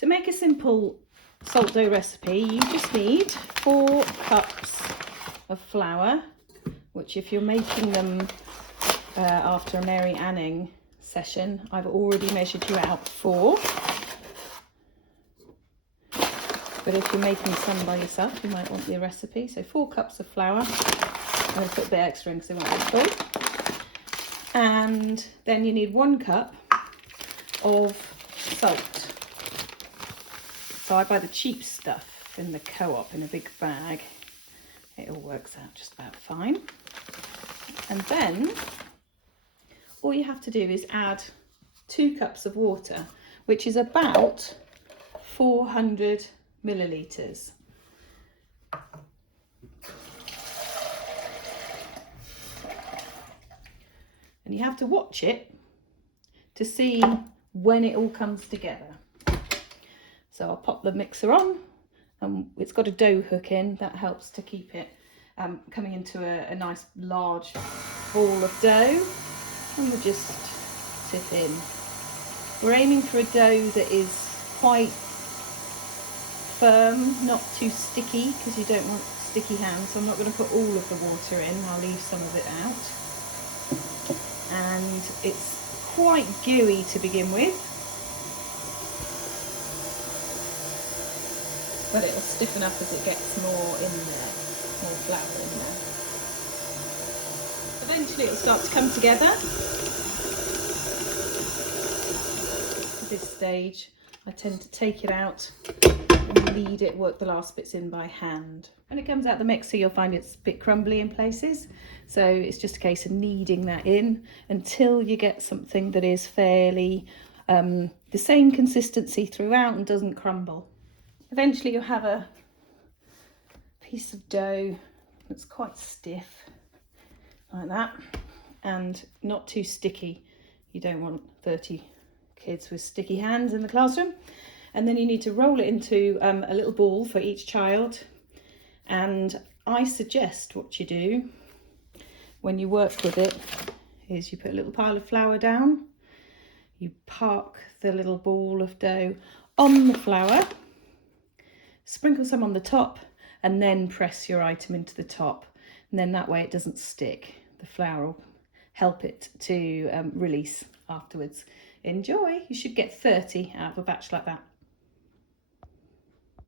To make a simple salt dough recipe, you just need 4 cups of flour, which if you're making them after a Mary Anning session, I've already measured you out 4. But if you're making some by yourself, you might want the recipe. So 4 cups of flour. I'm going to put a bit extra in because it won't be full. And then you need 1 cup of salt. So I buy the cheap stuff in the Co-op in a big bag. It all works out just about fine. And then all you have to do is add 2 cups of water, which is about 400 millilitres. And you have to watch it to see when it all comes together. So I'll pop the mixer on, and it's got a dough hook in that helps to keep it coming into a nice large ball of dough, and we'll just tip in. We're aiming for a dough that is quite firm, not too sticky, because you don't want sticky hands, so I'm not going to put all of the water in, I'll leave some of it out. And it's quite gooey to begin with, but it'll stiffen up as it gets more in there, more flour in there. Eventually it'll start to come together. At this stage I tend to take it out and knead it, work the last bits in by hand. When it comes out the mixer, you'll find it's a bit crumbly in places, so it's just a case of kneading that in until you get something that is fairly the same consistency throughout and doesn't crumble. Eventually you'll have a piece of dough that's quite stiff, like that, and not too sticky. You don't want 30 kids with sticky hands in the classroom. And then you need to roll it into a little ball for each child. And I suggest what you do when you work with it is you put a little pile of flour down, you park the little ball of dough on the flour, sprinkle some on the top, and then press your item into the top. And then that way it doesn't stick. The flour will help it to release afterwards. Enjoy! You should get 30 out of a batch like that.